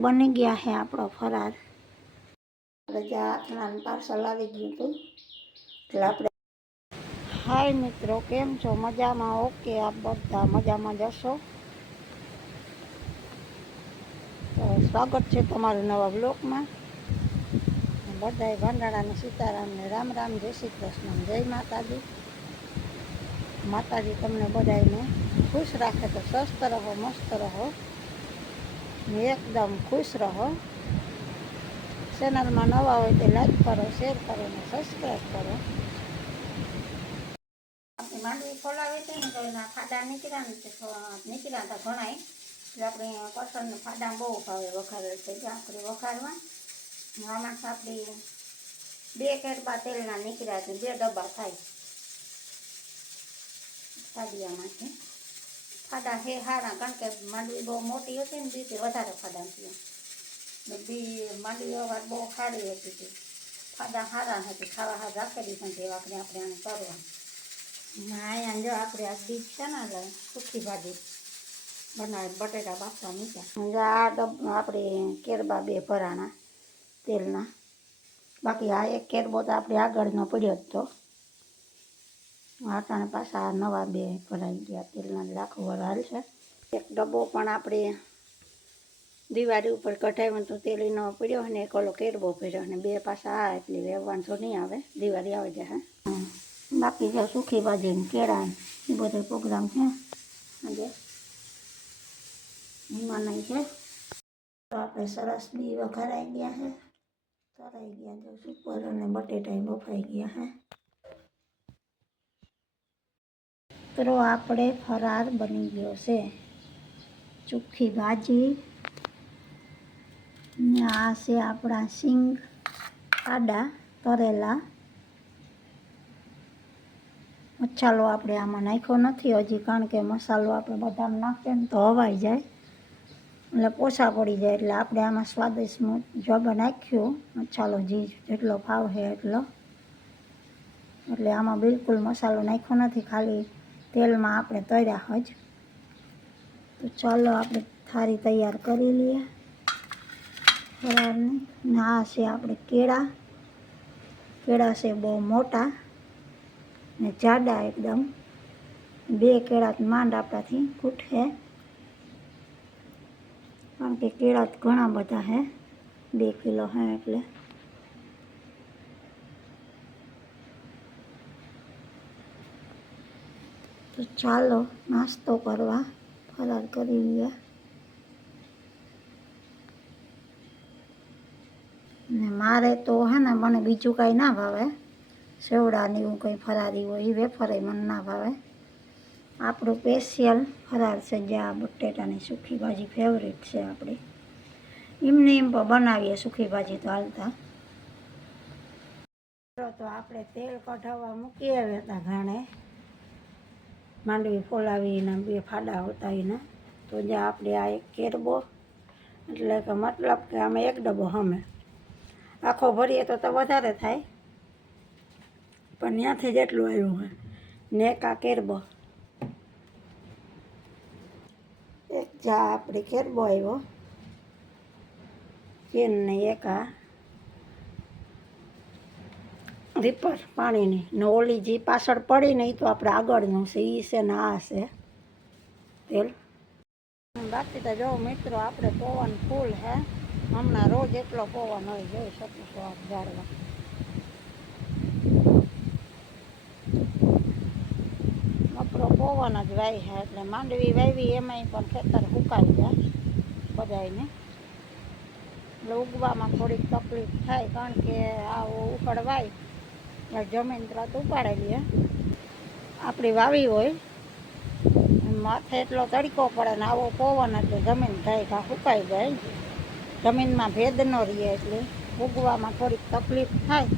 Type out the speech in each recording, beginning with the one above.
બની ગયા છે આપણો ફરાર. રજા પાર્સલ આવી ગયું હતું. એટલે આપણે હાય મિત્રો, કેમ છો? મજામાં? ઓકે, આપ બધા મજામાં જશો તો સ્વાગત છે તમારું નવા બ્લોગમાં બધાય ભંડારાને સીતારામને રામ રામ, જય શ્રી કૃષ્ણ, જય માતાજી. માતાજી તમને બધાને ખુશ રાખે તો સ્વસ્થ રહો, મસ્ત રહો. ને એકદમ ખુશ રહો. ચેનલમાં નવા હોય તે લાઈક કરો શેર કરો ને સબસ્ક્રાઈબ કરો. આપણે માંડવી ખોલાવી હતી ને તો એના ફાડા નીકળ્યા ને નીકળ્યા હતા ઘણાય. એટલે આપણે કસરને ફાડા બહુ ભાવે વખારે છે. આપણે વઘારવા આમાં આપણી બે કેરબા તેલના નીકળ્યા છે, બે ડબ્બા થાય. ફાડિયામાંથી. ફાડા હે હારા, કારણ કે માંડવી બહુ મોટી હતી ને બીજે વધારે ફાડા થયા ને બી માંડવી અવાર બહુ ખાડી હતી તે ફાડા હારા હતી ખાવા હાર રાખેલી પણ જેવા આપણે આપણે આને કરવા. અહીંયા જો આપણે આ બીજ છે ને સુખી ભાજી બનાવે, બટેટા બાફવા મૂક્યા. આ ડબ, આપણે કેરબા બે ભરાણા તેલના. બાકી આ એક કેરબો તો આપણે આગળનો પડ્યો જ તો. આટાણે પાછા નવા બે ભરાઈ ગયા, તેલના લાખો હાલ છે એક ડબ્બો પણ આપણે દિવાળી ઉપર કઢાવ્યો તો તેલીનો પડ્યો અને એક ઓલો કેરબો પડ્યો અને બે પાછા આ એટલે વાંધો નહીં આવે, દિવાળી આવે હા. બાકી જે સુખી ભાજી ને કેળા એ બધો પ્રોગ્રામ છે. આજે મનાય છે. તો આપણે સરસ બી વઘારાઈ ગયા છે. તરાઈ ગયા છે સુપર અને બટેટા બફાઈ ગયા છે. તો આપણે ફરાર બની ગયો છે. ચોખ્ખી ભાજી, ને આ છે આપણા સિંગ, આડા, તરેલા. મસાલો આપણે આમાં નાખ્યો નથી હજી, કારણ કે મસાલો આપણે બધામાં નાખીએ ને તો હવાઈ જાય. એટલે પોસા પડી જાય, એટલે આપણે આમાં સ્વાદિષ્ટ જોબ નાખ્યું. મસાલો જી, જેટલો ભાવ એટલો. એટલે આમાં બિલકુલ મસાલો નાખ્યો નથી, ખાલી તેલમાં આપણે તળ્યા હજ તો ચાલો આપણે થાળી તૈયાર કરી લઈએ. ફરાળની ને આ છે આપણે કેળા. કેળા છે બહુ મોટા ને જાડા એકદમ. બે કેળા માંડ આપણાથી ખૂટે. કારણ કે કેળા ઘણા બધા હે. બે કિલો હે એટલે. તો ચાલો નાસ્તો કરવા. ફરાર કરી લઈએ. ને મારે તો હે ને મને બીજું કાંઈ ના ભાવે. સેવડાની એવું કંઈ ફરારી હોય એ વેફરે મને ના ભાવે. આપણું સ્પેશિયલ ફરાર છે જે આ બટેટાની સૂકી ભાજી ફેવરેટ છે આપણી. એમને એમ પણ બનાવીએ સૂકી ભાજી તો હાલતા. તો આપણે તેલ કઢાવવા મૂકી આવ્યા હતા ઘાણે. માંડવી ફોલાવીને બે ફાડા ઉતારીને તો જે આપણે આ એક કેરબો, એટલે કે મતલબ કે આમાં એક ડબ્બો હમે. આખો ભરીએ તો તો વધારે થાય. પણ ત્યાંથી જેટલું આવ્યું હોય ને એક આ કેરબો. એક જા આપણે કેરબો આવ્યો. કેન ને એક આ. રીપર પાણીની ને ઓલી જે પાછળ પડી ને એ તો આપણે આગળનું છે એ છે ને આ છે. તેલ. બાકી તો જો મિત્રો આપણે પવન ફૂલ હે, હમણાં રોજ એટલો પવન હોય, જોઈ શકું છો આપ ઝાડવા. નકરો પવન જ વાય છે એટલે માંડવી વાવી એમાંય પણ ખેતર સુકાઈ જાય બધાયને. એટલે ઉગવામાં થોડીક તકલીફ થાય, કારણ કે આવો ઉકળ વાય એટલે જમીન ત્રાત ઉપાડેલી આપણી વાવી હોય માથે એટલો તડકો પડે ને આવો પવન એટલે જમીન થાય ઘા સુકાઈ જાય. જમીનમાં ભેદ ન રહે એટલે ઉગવામાં થોડીક તકલીફ થાય.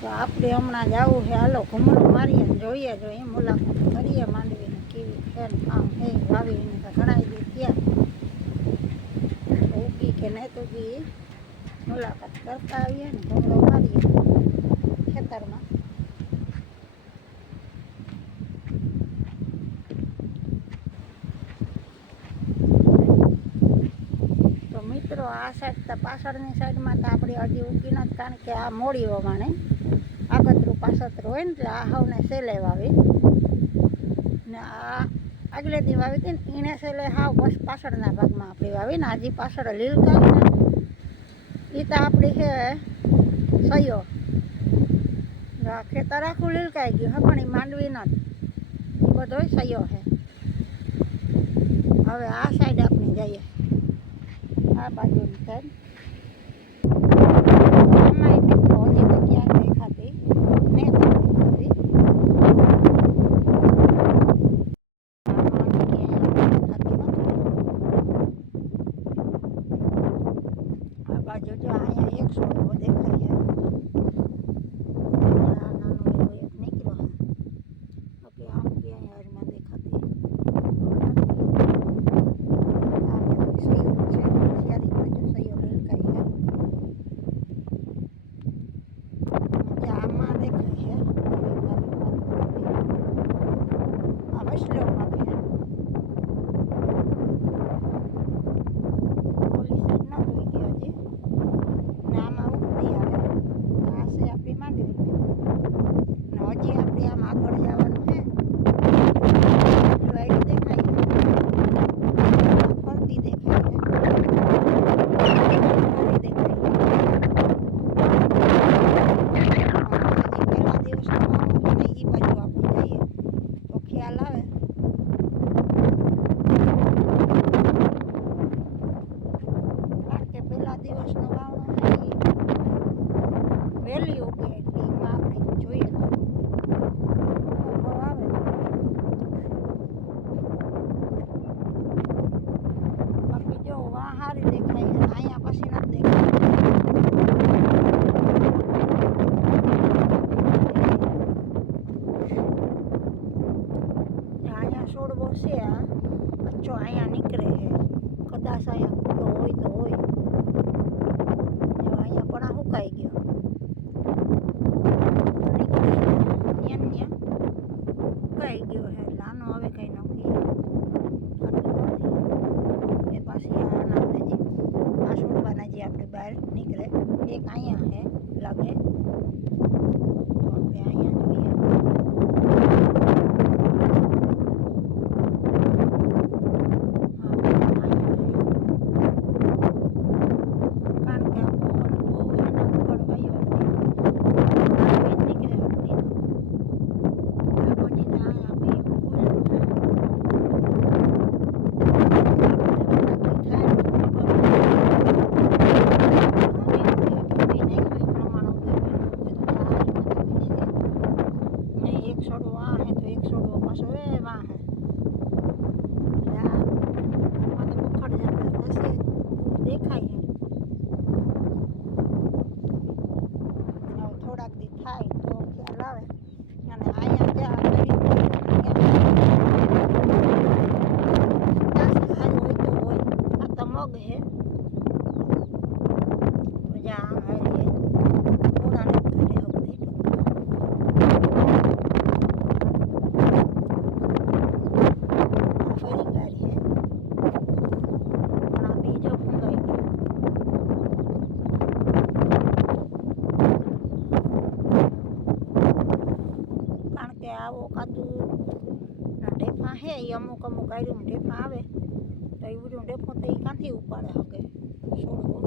તો આપણે હમણાં જવું છે હાલો ઘૂમરો મારીએ ને જોઈએ જોઈએ મુલાકાત કરીએ માંડવીને કેવી છે આમ હે, વાવીને તો ઘણા બી થયા. ઉગી કે નહીં તો બી એ મુલાકાત કરતા આવીએ ને ઘૂમરો મારીએ. ખેતરમાં. તો મિત્રો, આ સાઈડ તો પાછળની સાઈડમાં તો આપણે અડી ઉગી નથી, કારણ કે આ મોડી વવાણે. આગતરું પાછતરું હોય ને એટલે આ હવને સેલે વાવી. ને આ આગલે દી વાવી હતી ને એને સેલે હાવ બસ પાછળના ભાગમાં આપણી વાવી. ને હજી પાછળ લીલકા. એ તો આપણી છે સયો. તો ખેતર આખું લીલકાઈ ગયું, હે, પણ એ માંડવી નથી. એ બધો સયો છે. હવે આ સાઈડ આપણે જઈએ. આ બાજુની સાઈડ ચોમાસું હવે વાહે દેખાય થોડાક દી થાય તો ખ્યાલ આવે અને અહીંયા જ્યાં હોય તો હોય આ તો મગ હે આવો કાદું ઢેફા હે એ અમુક અમુક આયરું ઢેફા આવે. તો એ બધું ઢેફો તો એ કાંથી ઉપાડે શકે છોડવો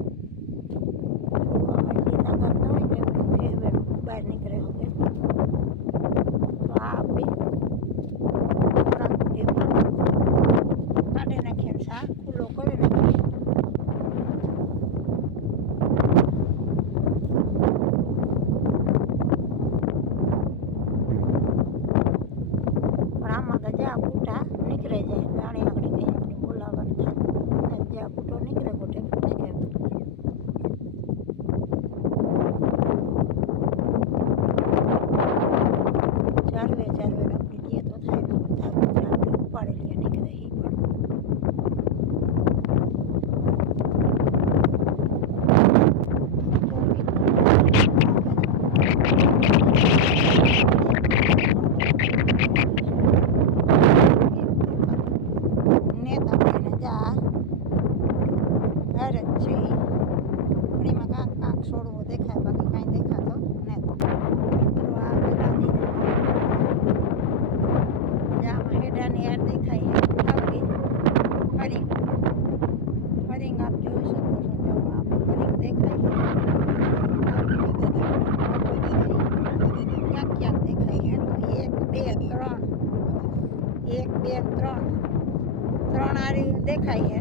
દેખાય છે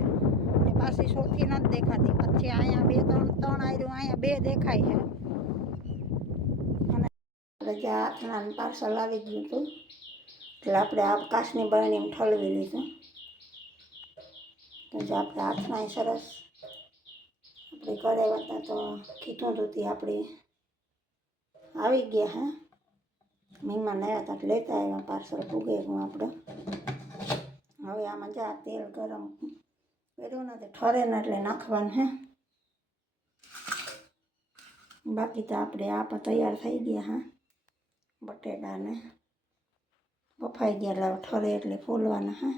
ને પાછી સોથી નથી દેખાતી. પછી અહીંયા બે, ત્રણ ત્રણ આયરું અહીંયા બે દેખાય છે. અને આપણે જે પાર્સલ આવી ગયું હતું, એટલે આપણે આ કાચની બરણીમાં ઠલવી લીધું. તો જે આપણે આથણાય સરસ આપણે ઘરે હતા તો કીધું હતું આપણે. આવી ગયા હે. મહેમાન આવ્યા હતા લેતા આવ્યા પાર્સલ પૂગે હું આપણે. હવે આમાં જા તેલ ગરમ કર્યું ને તે ઠરે ને એટલે નાખવાનું હે. બાકી તો આપણે આપ તૈયાર થઈ ગયા હા. બટેટાને બફાઈ ગયા એટલે ઠરે એટલે ફૂલવાના હા.